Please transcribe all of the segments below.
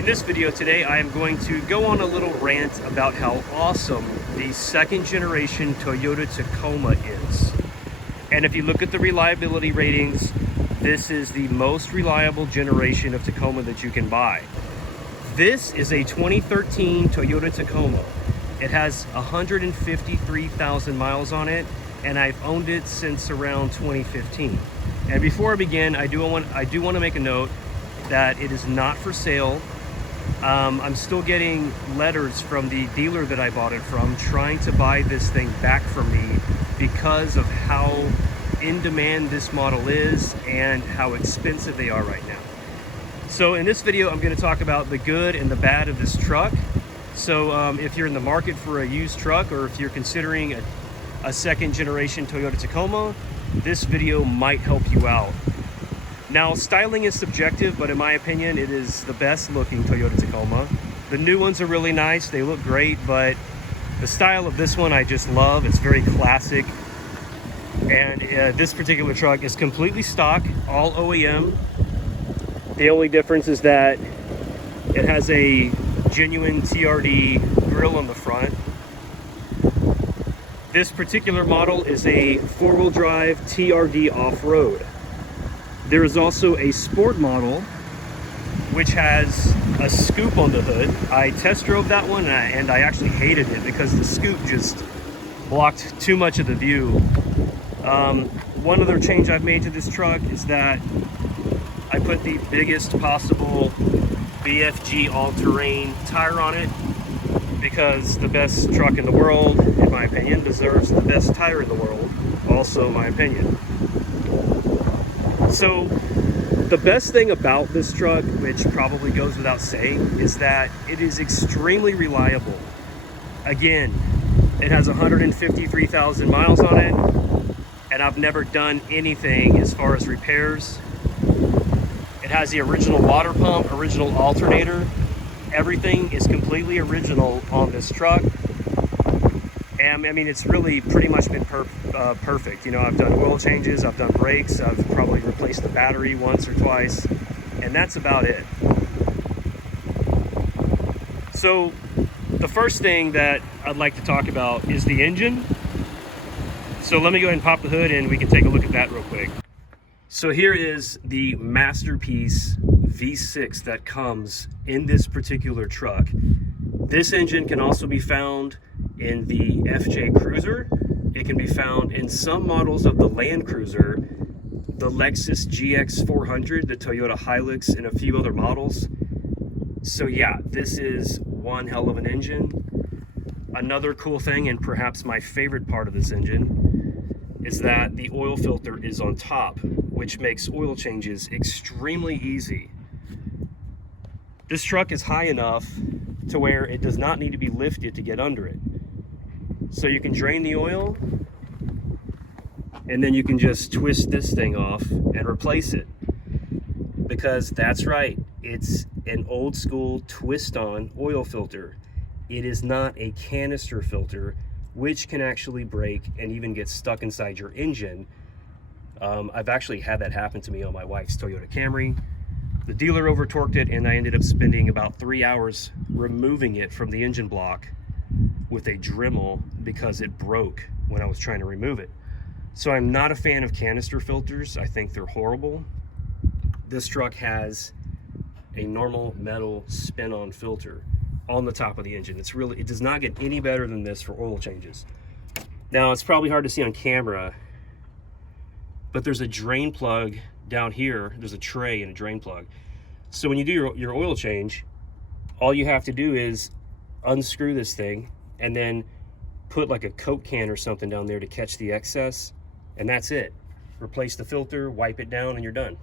In this video today, I am going to go on a little rant about how awesome the second generation Toyota Tacoma is. And if you look at the reliability ratings, this is the most reliable generation of Tacoma that you can buy. This is a 2013 Toyota Tacoma. It has 153,000 miles on it, and I've owned it since around 2015. And before I begin, I do want to make a note that it is not for sale. I'm still getting letters from the dealer that I bought it from trying to buy this thing back from me because of how in demand this model is and how expensive they are right now. So in this video, I'm going to talk about the good and the bad of this truck. So if you're in the market for a used truck, or if you're considering a second generation Toyota Tacoma, this video might help you out. Now, styling is subjective, but in my opinion, it is the best looking Toyota Tacoma. The new ones are really nice, they look great, but the style of this one I just love. It's very classic. And this particular truck is completely stock, all OEM. The only difference is that it has a genuine TRD grille on the front. This particular model is a four-wheel drive TRD off-road. There is also a sport model which has a scoop on the hood. I test drove that one and I actually hated it because the scoop just blocked too much of the view. One other change I've made to this truck is that I put the biggest possible BFG all-terrain tire on it, because the best truck in the world, in my opinion, deserves the best tire in the world, also my opinion. So the best thing about this truck, which probably goes without saying, is that it is extremely reliable. Again, it has 153,000 miles on it, and I've never done anything as far as repairs. It has the original water pump, original alternator. Everything is completely original on this truck. And I mean, it's really pretty much been perfect. You know, I've done oil changes, I've done brakes, I've probably replaced the battery once or twice, and that's about it. So the first thing that I'd like to talk about is the engine. So let me go ahead and pop the hood and we can take a look at that real quick. So here is the masterpiece V6 that comes in this particular truck. This engine can also be found in the FJ Cruiser. It can be found in some models of the Land Cruiser, the Lexus GX 400, the Toyota Hilux, and a few other models. So yeah, this is one hell of an engine. Another cool thing, and perhaps my favorite part of this engine, is that the oil filter is on top, which makes oil changes extremely easy. This truck is high enough to where it does not need to be lifted to get under it. So you can drain the oil, and then you can just twist this thing off and replace it. Because that's right, it's an old school twist-on oil filter. It is not a canister filter, which can actually break and even get stuck inside your engine. I've actually had that happen to me on my wife's Toyota Camry. The dealer over torqued it, and I ended up spending about 3 hours removing it from the engine block with a Dremel because it broke when I was trying to remove it. So I'm not a fan of canister filters. I think they're horrible. This truck has a normal metal spin-on filter on the top of the engine. It does not get any better than this for oil changes. Now, it's probably hard to see on camera, but there's a drain plug down here. There's a tray and a drain plug. So when you do your oil change, all you have to do is unscrew this thing and then put like a Coke can or something down there to catch the excess, and that's it. Replace the filter, wipe it down, and you're done.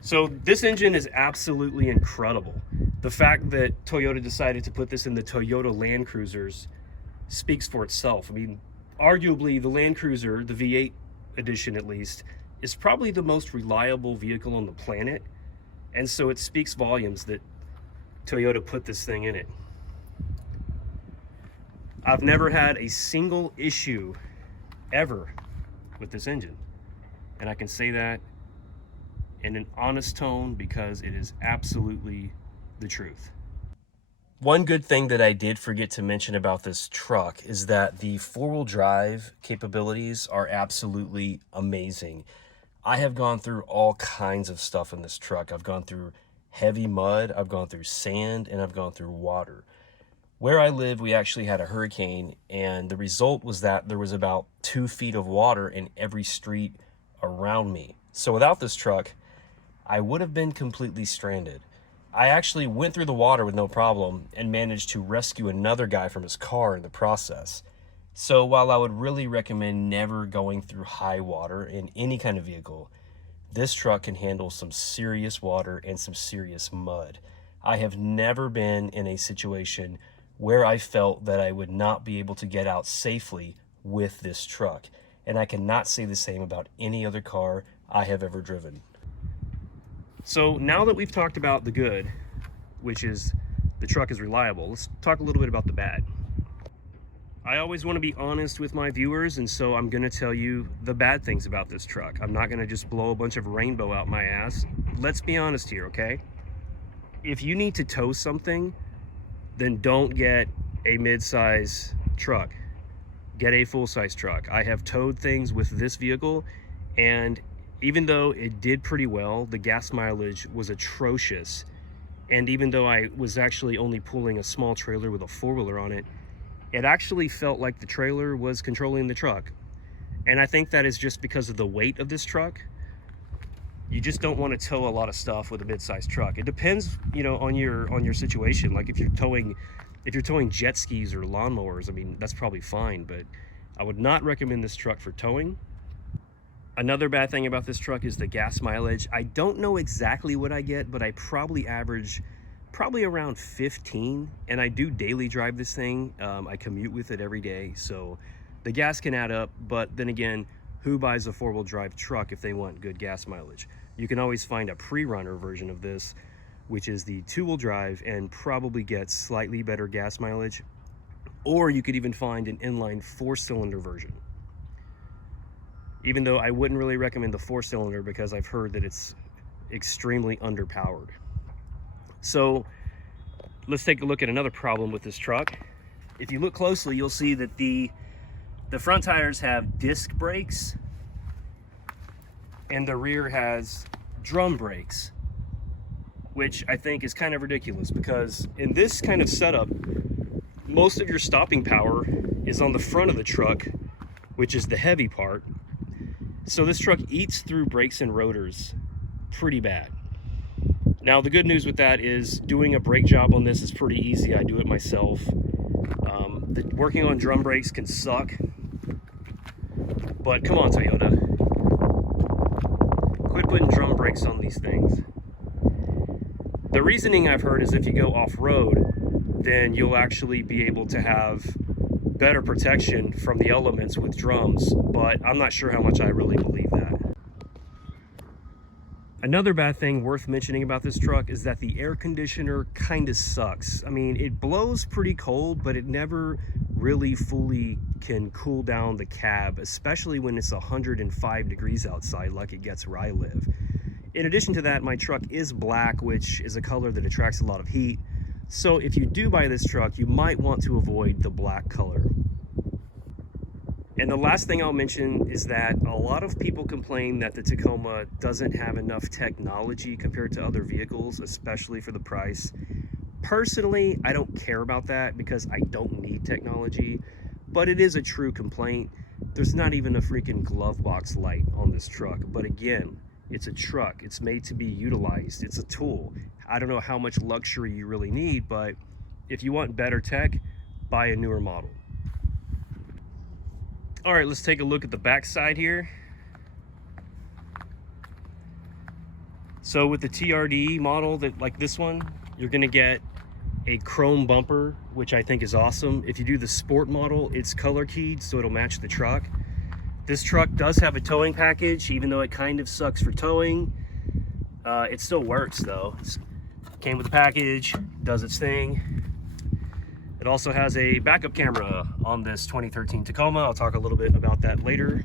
So this engine is absolutely incredible. The fact that Toyota decided to put this in the Toyota Land Cruisers speaks for itself. I mean, arguably the Land Cruiser, the V8 edition at least, is probably the most reliable vehicle on the planet. And so it speaks volumes that Toyota put this thing in it. I've never had a single issue ever with this engine. And I can say that in an honest tone because it is absolutely the truth. One good thing that I did forget to mention about this truck is that the four-wheel drive capabilities are absolutely amazing. I have gone through all kinds of stuff in this truck. I've gone through heavy mud, I've gone through sand, and I've gone through water. Where I live, we actually had a hurricane, and the result was that there was about 2 feet of water in every street around me. So without this truck, I would have been completely stranded. I actually went through the water with no problem and managed to rescue another guy from his car in the process. So while I would really recommend never going through high water in any kind of vehicle, this truck can handle some serious water and some serious mud. I have never been in a situation where I felt that I would not be able to get out safely with this truck. And I cannot say the same about any other car I have ever driven. So now that we've talked about the good, which is the truck is reliable, let's talk a little bit about the bad. I always want to be honest with my viewers, and so I'm going to tell you the bad things about this truck. I'm not going to just blow a bunch of rainbow out my ass. Let's be honest here, okay? If you need to tow something, then don't get a mid-size truck. Get a full-size truck. I have towed things with this vehicle, and even though it did pretty well, the gas mileage was atrocious. And even though I was actually only pulling a small trailer with a four-wheeler on it, it actually felt like the trailer was controlling the truck. And I think that is just because of the weight of this truck. You just don't want to tow a lot of stuff with a mid-sized truck. It depends, you know, on your situation. Like if you're towing jet skis or lawnmowers, I mean, that's probably fine, but I would not recommend this truck for towing. Another bad thing about this truck is the gas mileage. I don't know exactly what I get, but I probably average around 15, and I do daily drive this thing. I commute with it every day, so the gas can add up. But then again, who buys a four-wheel drive truck if they want good gas mileage? You can always find a pre-runner version of this, which is the two-wheel drive and probably gets slightly better gas mileage, or you could even find an inline four-cylinder version. Even though I wouldn't really recommend the four-cylinder because I've heard that it's extremely underpowered. So let's take a look at another problem with this truck. If you look closely, you'll see that the front tires have disc brakes and the rear has drum brakes, which I think is kind of ridiculous because in this kind of setup, most of your stopping power is on the front of the truck, which is the heavy part. So this truck eats through brakes and rotors pretty bad. Now the good news with that is doing a brake job on this is pretty easy. I do it myself. Working on drum brakes can suck, but come on, Toyota. Quit putting drum brakes on these things. The reasoning I've heard is if you go off-road, then you'll actually be able to have better protection from the elements with drums, but I'm not sure how much I really believe that. Another bad thing worth mentioning about this truck is that the air conditioner kind of sucks. I mean, it blows pretty cold, but it never really fully can cool down the cab, especially when it's 105 degrees outside like it gets where I live. In addition to that, my truck is black, which is a color that attracts a lot of heat. So if you do buy this truck, you might want to avoid the black color. And the last thing I'll mention is that a lot of people complain that the Tacoma doesn't have enough technology compared to other vehicles, especially for the price. Personally, I don't care about that because I don't need technology, but it is a true complaint. There's not even a freaking glove box light on this truck. But again, it's a truck. It's made to be utilized. It's a tool. I don't know how much luxury you really need, but if you want better tech, buy a newer model. All right, let's take a look at the back side here. So with the TRD model, like this one, you're gonna get a chrome bumper, which I think is awesome. If you do the sport model, it's color keyed, so it'll match the truck. This truck does have a towing package, even though it kind of sucks for towing. It still works though. It came with a package, does its thing. It also has a backup camera on this 2013 Tacoma. I'll talk a little bit about that later.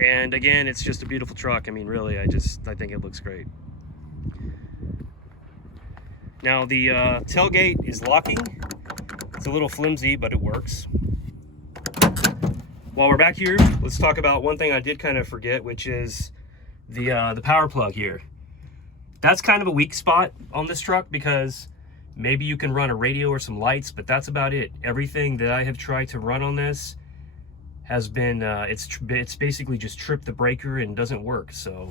And again, it's just a beautiful truck. I mean, really, I think it looks great. Now the tailgate is locking. It's a little flimsy, but it works. While we're back here, let's talk about one thing I did kind of forget, which is the power plug here. That's kind of a weak spot on this truck because maybe you can run a radio or some lights, but that's about it. Everything that I have tried to run on this has been, it's basically just tripped the breaker and doesn't work. So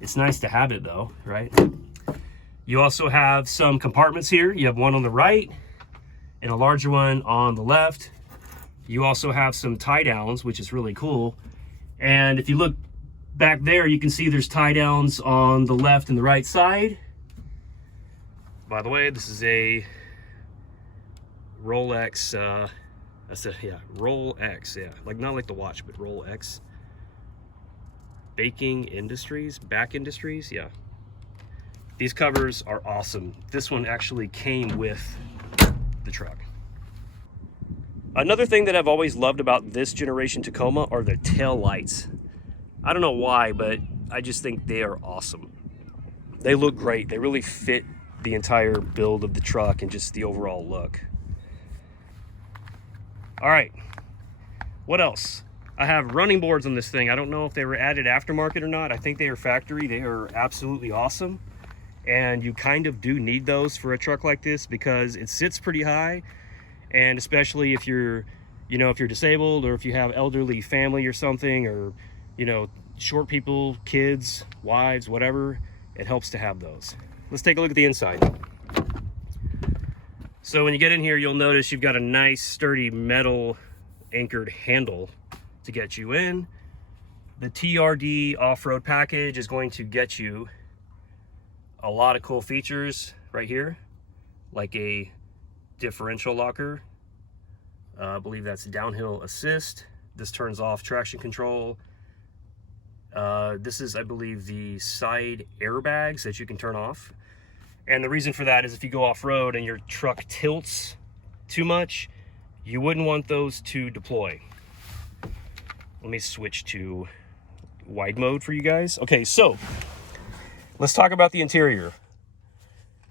it's nice to have it though, right? You also have some compartments here. You have one on the right and a larger one on the left. You also have some tie downs, which is really cool. And if you look back there, you can see there's tie downs on the left and the right side. By the way, this is a Rolex, Rolex, yeah. Like, not like the watch, but Rolex. Back Industries, yeah. These covers are awesome. This one actually came with the truck. Another thing that I've always loved about this generation Tacoma are the tail lights. I don't know why, but I just think they are awesome. They look great. They really fit the entire build of the truck and just the overall look. All right, what else? I have running boards on this thing. I don't know if they were added aftermarket or not. I think they are factory. They are absolutely awesome. And you kind of do need those for a truck like this because it sits pretty high. And especially if you're, if you're disabled or if you have elderly family or something, or, short people, kids, wives, whatever, it helps to have those. Let's take a look at the inside. So when you get in here, you'll notice you've got a nice sturdy metal anchored handle to get you in. The TRD off-road package is going to get you a lot of cool features right here, like a differential locker. I believe that's downhill assist. This turns off traction control. This is, I believe, the side airbags that you can turn off. And the reason for that is if you go off-road and your truck tilts too much, you wouldn't want those to deploy. Let me switch to wide mode for you guys. Okay, so let's talk about the interior.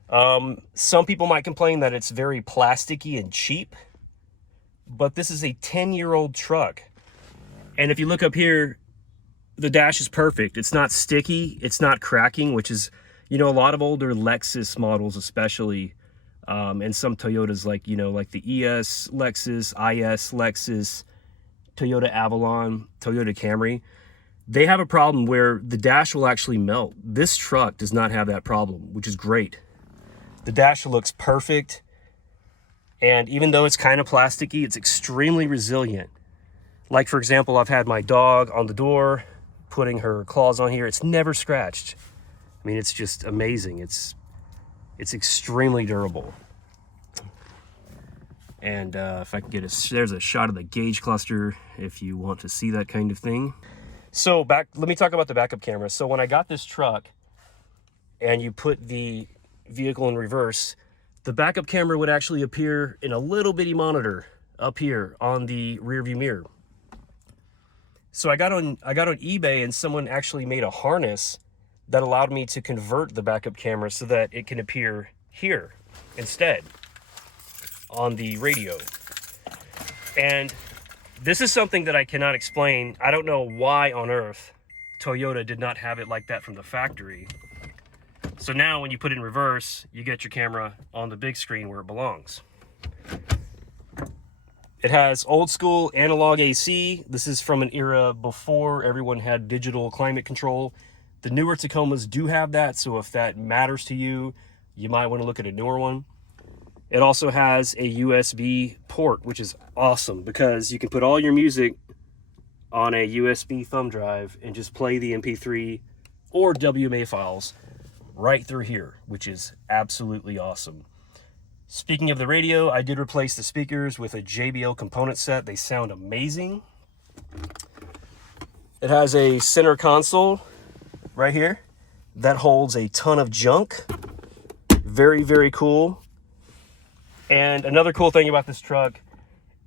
Some people might complain that it's very plasticky and cheap, but this is a 10-year-old truck. And if you look up here, the dash is perfect. It's not sticky, it's not cracking, which is, a lot of older Lexus models especially, and some Toyotas like the ES Lexus, IS Lexus, Toyota Avalon, Toyota Camry, they have a problem where the dash will actually melt. This truck does not have that problem, which is great. The dash looks perfect, and even though it's kind of plasticky, it's extremely resilient. Like, for example, I've had my dog on the door putting her claws on here. It's never scratched. I mean, it's just amazing. It's extremely durable. And if I can get there's a shot of the gauge cluster if you want to see that kind of thing. So let me talk about the backup camera. So when I got this truck and you put the vehicle in reverse, the backup camera would actually appear in a little bitty monitor up here on the rear view mirror. So I got on eBay, and someone actually made a harness that allowed me to convert the backup camera so that it can appear here instead on the radio. And this is something that I cannot explain. I don't know why on earth Toyota did not have it like that from the factory. So now when you put it in reverse, you get your camera on the big screen where it belongs. It has old school analog AC. This is from an era before everyone had digital climate control. The newer Tacomas do have that, so if that matters to you, you might want to look at a newer one. It also has a USB port, which is awesome because you can put all your music on a USB thumb drive and just play the MP3 or WMA files right through here, which is absolutely awesome. Speaking of the radio, I did replace the speakers with a JBL component set. They sound amazing. It has a center console right here that holds a ton of junk. Very, very cool. And another cool thing about this truck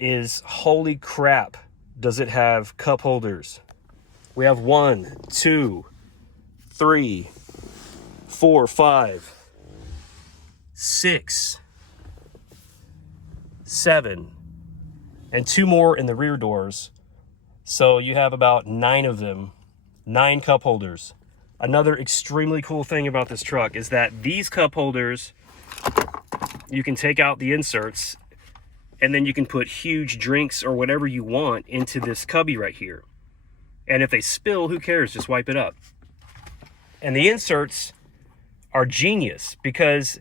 is, holy crap, does it have cup holders. We have 1, 2, 3, 4, 5, 6, 7, and 2 more in the rear doors. So you have about 9 of them, 9 cup holders. Another extremely cool thing about this truck is that these cup holders, you can take out the inserts and then you can put huge drinks or whatever you want into this cubby right here. And if they spill, who cares? Just wipe it up. And the inserts are genius because,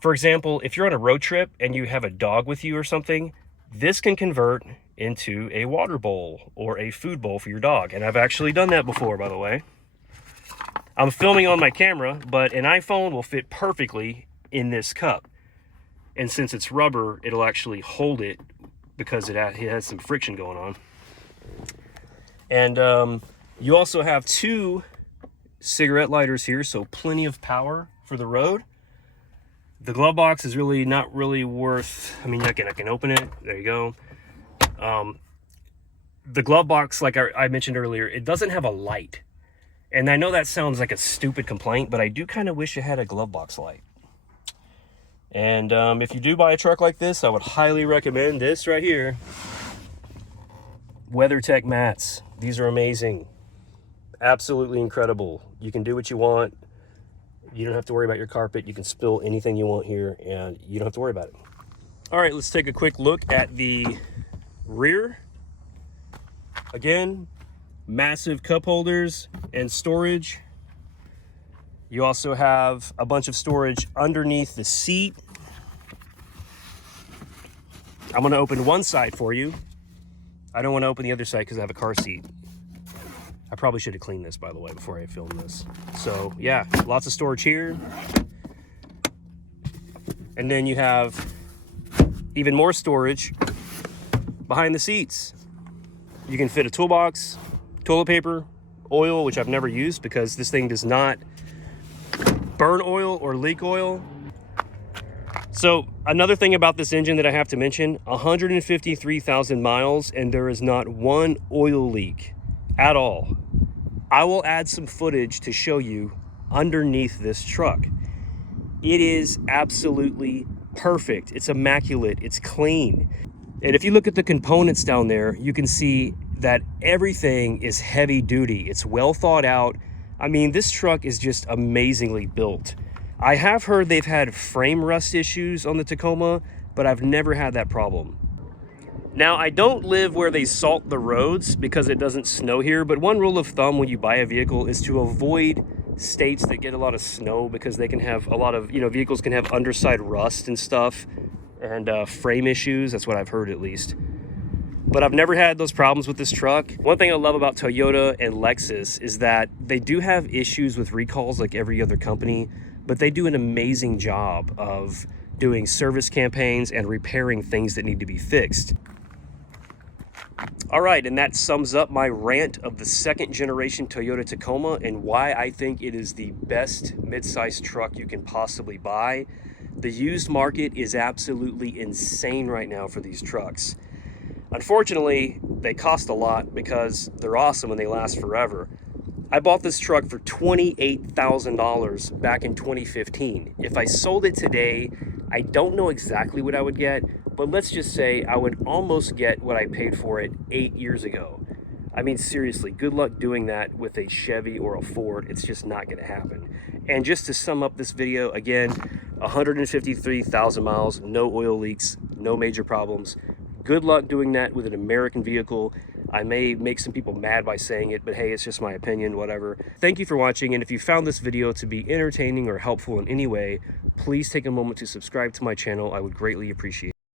for example, if you're on a road trip and you have a dog with you or something, this can convert into a water bowl or a food bowl for your dog. And I've actually done that before, by the way. I'm filming on my camera, but an iPhone will fit perfectly in this cup. And since it's rubber, it'll actually hold it because it has some friction going on. And you also have 2 cigarette lighters here, so plenty of power for the road. The glove box is really not really worth, I mean, I can open it. There you go. The glove box, like I mentioned earlier, it doesn't have a light. And I know that sounds like a stupid complaint, but I do kind of wish it had a glove box light. And if you do buy a truck like this, I would highly recommend this right here. WeatherTech mats. These are amazing. Absolutely incredible. You can do what you want. You don't have to worry about your carpet. You can spill anything you want here, and you don't have to worry about it. All right, let's take a quick look at the rear. Again, massive cup holders and storage. You also have a bunch of storage underneath the seat. I'm going to open one side for you. I don't want to open the other side because I have a car seat. I probably should have cleaned this, by the way, before I filmed this. So yeah, lots of storage here. And then you have even more storage behind the seats. You can fit a toolbox, toilet paper, oil, which I've never used because this thing does not burn oil or leak oil. So another thing about this engine that I have to mention, 153,000 miles, and there is not one oil leak at all. I will add some footage to show you underneath this truck. It is absolutely perfect. It's immaculate. It's clean. And if you look at the components down there, you can see that everything is heavy duty. It's well thought out. I mean, this truck is just amazingly built. I have heard they've had frame rust issues on the Tacoma, but I've never had that problem. Now, I don't live where they salt the roads because it doesn't snow here, but one rule of thumb when you buy a vehicle is to avoid states that get a lot of snow because they can have a lot of, vehicles can have underside rust and stuff and frame issues. That's what I've heard at least. But I've never had those problems with this truck. One thing I love about Toyota and Lexus is that they do have issues with recalls like every other company, but they do an amazing job of doing service campaigns and repairing things that need to be fixed. All right, and that sums up my rant of the 2nd generation Toyota Tacoma and why I think it is the best midsize truck you can possibly buy. The used market is absolutely insane right now for these trucks. Unfortunately, they cost a lot because they're awesome and they last forever. I bought this truck for $28,000 back in 2015. If I sold it today, I don't know exactly what I would get, but let's just say I would almost get what I paid for it 8 years ago. I mean, seriously, good luck doing that with a Chevy or a Ford. It's just not going to happen. And just to sum up this video, again, 153,000 miles, no oil leaks, no major problems. Good luck doing that with an American vehicle. I may make some people mad by saying it, but hey, it's just my opinion, whatever. Thank you for watching, and if you found this video to be entertaining or helpful in any way, please take a moment to subscribe to my channel. I would greatly appreciate it.